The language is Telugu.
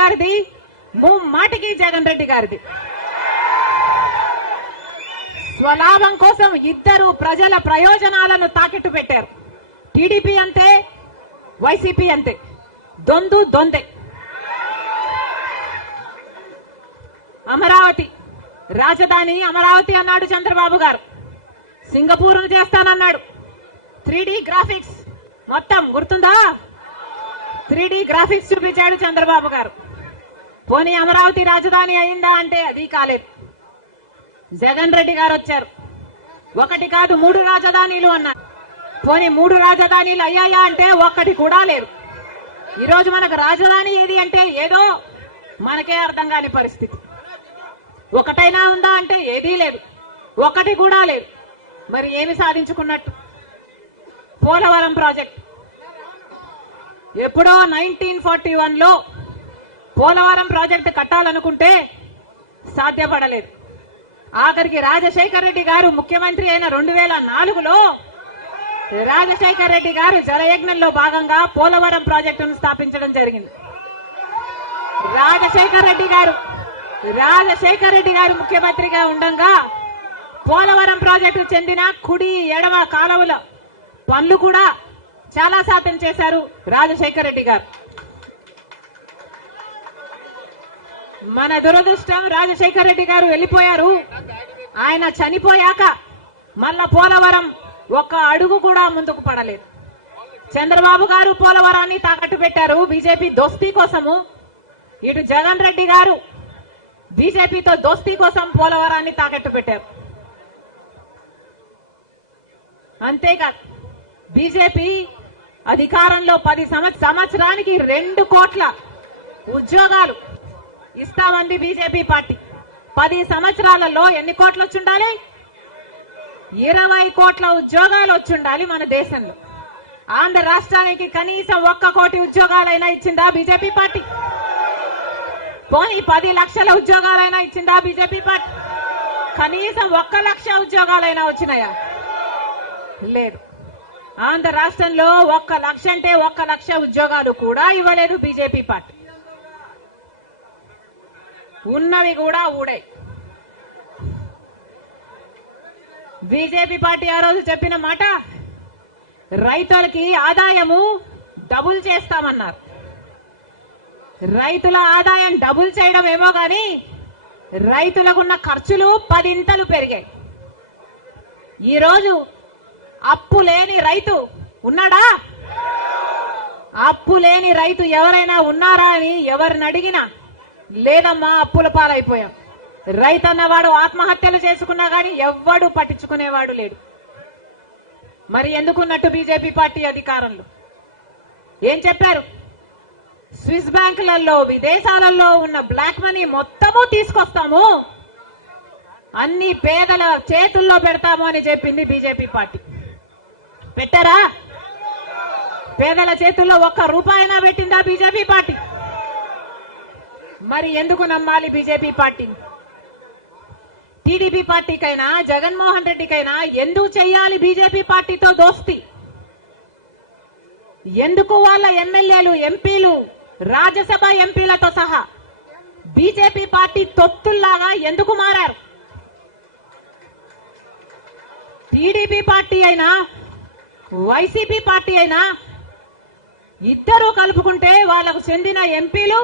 గారిది, ముమ్మాటికి జగన్ రెడ్డి గారిది. స్వలాభం కోసం ఇద్దరు ప్రజల ప్రయోజనాలను తాకెట్టు పెట్టారు. టీడీపీ అంతే, వైసీపీ అంతే, దొందే. అమరావతి రాజధాని అమరావతి అన్నాడు చంద్రబాబు గారు. సింగపూర్ను చేస్తానన్నాడు. 3D గ్రాఫిక్స్ మొత్తం గుర్తుందా? 3D గ్రాఫిక్స్ చూపించాడు చంద్రబాబు గారు. పోనీ అమరావతి రాజధాని అయిందా అంటే అది కాలేదు. జగన్ రెడ్డి గారు వచ్చారు. ఒకటి కాదు 3 రాజధానిలు అన్నారు. పోనీ 3 రాజధానిలు అయ్యాయా అంటే ఒక్కటి కూడా లేదు. ఈరోజు మనకు రాజధాని ఏది అంటే ఏదో మనకే అర్థం కాని పరిస్థితి. ఒకటైనా ఉందా అంటే ఏదీ లేదు, ఒకటి కూడా లేదు. మరి ఏమి సాధించుకున్నట్టు? పోలవరం ప్రాజెక్ట్ ఎప్పుడో 1941లో పోలవరం ప్రాజెక్టు కట్టాలనుకుంటే సాధ్యపడలేదు. ఆఖరికి రాజశేఖర్ రెడ్డి గారు ముఖ్యమంత్రి అయిన 2004లో రాజశేఖర్ రెడ్డి గారు జలయజ్ఞంలో భాగంగా పోలవరం ప్రాజెక్టును స్థాపించడం జరిగింది. రాజశేఖర్ రెడ్డి గారు ముఖ్యమంత్రిగా ఉండగా పోలవరం ప్రాజెక్టు చెందిన కుడి ఎడమ కాలువల పనులు కూడా చాలా శాతం చేశారు రాజశేఖర్ రెడ్డి గారు. మన దురదృష్టం రాజశేఖర్ రెడ్డి గారు వెళ్ళిపోయారు. ఆయన చనిపోయాక మళ్ళా పోలవరం ఒక్క అడుగు కూడా ముందుకు పడలేదు. చంద్రబాబు గారు పోలవరాన్ని తాకట్టు పెట్టారు బీజేపీ దోస్తీ కోసము. ఇటు జగన్ రెడ్డి గారు బీజేపీతో దోస్తీ కోసం పోలవరాన్ని తాకట్టు పెట్టారు. అంతేకాదు బీజేపీ అధికారంలో 10 సంవత్సరానికి 2 కోట్ల ఉద్యోగాలు ఇస్తామంది బీజేపీ పార్టీ. 10 సంవత్సరాలలో ఎన్ని కోట్లు వచ్చుండాలి? 20 కోట్ల ఉద్యోగాలు వచ్చుండాలి మన దేశంలో. ఆంధ్ర రాష్ట్రానికి కనీసం 1 కోటి ఉద్యోగాలైనా ఇచ్చిందా బీజేపీ పార్టీ? పోనీ 10 లక్షల ఉద్యోగాలైనా ఇచ్చిందా బీజేపీ పార్టీ? కనీసం 1 లక్ష ఉద్యోగాలైనా వచ్చినాయా? లేదు. ఆంధ్ర రాష్ట్రంలో 1 లక్ష అంటే 1 లక్ష ఉద్యోగాలు కూడా ఇవ్వలేదు బీజేపీ పార్టీ. ఉన్నవి కూడా ఊడాయి. బీజేపీ పార్టీ ఆ రోజు చెప్పిన మాట, రైతులకి ఆదాయము డబుల్ చేస్తామన్నారు. రైతుల ఆదాయం డబుల్ చేయడం ఏమో గాని రైతులకున్న ఖర్చులు 10 ఇంతలు పెరిగాయి. ఈరోజు అప్పు లేని రైతు ఉన్నాడా? అప్పు లేని రైతు ఎవరైనా ఉన్నారా అని ఎవరిని అడిగినా లేదమ్మా అప్పుల పాలైపోయాం. రైతు అన్నవాడు ఆత్మహత్యలు చేసుకున్నా గాని ఎవ్వడు పట్టించుకునేవాడు లేడు. మరి ఎందుకున్నట్టు బీజేపీ పార్టీ అధికారంలో ఏం చెప్పారు? స్విస్ బ్యాంకులలో విదేశాలలో ఉన్న బ్లాక్ మనీ మొత్తము తీసుకొస్తాము, అన్ని పేదల చేతుల్లో పెడతాము అని చెప్పింది బీజేపీ పార్టీ. పెట్టారా? పేదల చేతుల్లో 1 రూపాయినా పెట్టిందా బీజేపీ పార్టీ? మరి ఎందుకు నమ్మాలి బీజేపీ పార్టీని? టీడీపీ పార్టీకైనా జగన్మోహన్ రెడ్డికైనా ఎందుకు చెయ్యాలి బీజేపీ పార్టీతో దోస్తి? ఎందుకు వాళ్ళ ఎమ్మెల్యేలు, ఎంపీలు, రాజ్యసభ ఎంపీలతో సహా బీజేపీ పార్టీ తొత్తుల్లాగా ఎందుకు మారారు? టీడీపీ పార్టీ అయినా వైసీపీ పార్టీ అయినా ఇద్దరూ కలుపుకుంటే వాళ్లకు చెందిన ఎంపీలు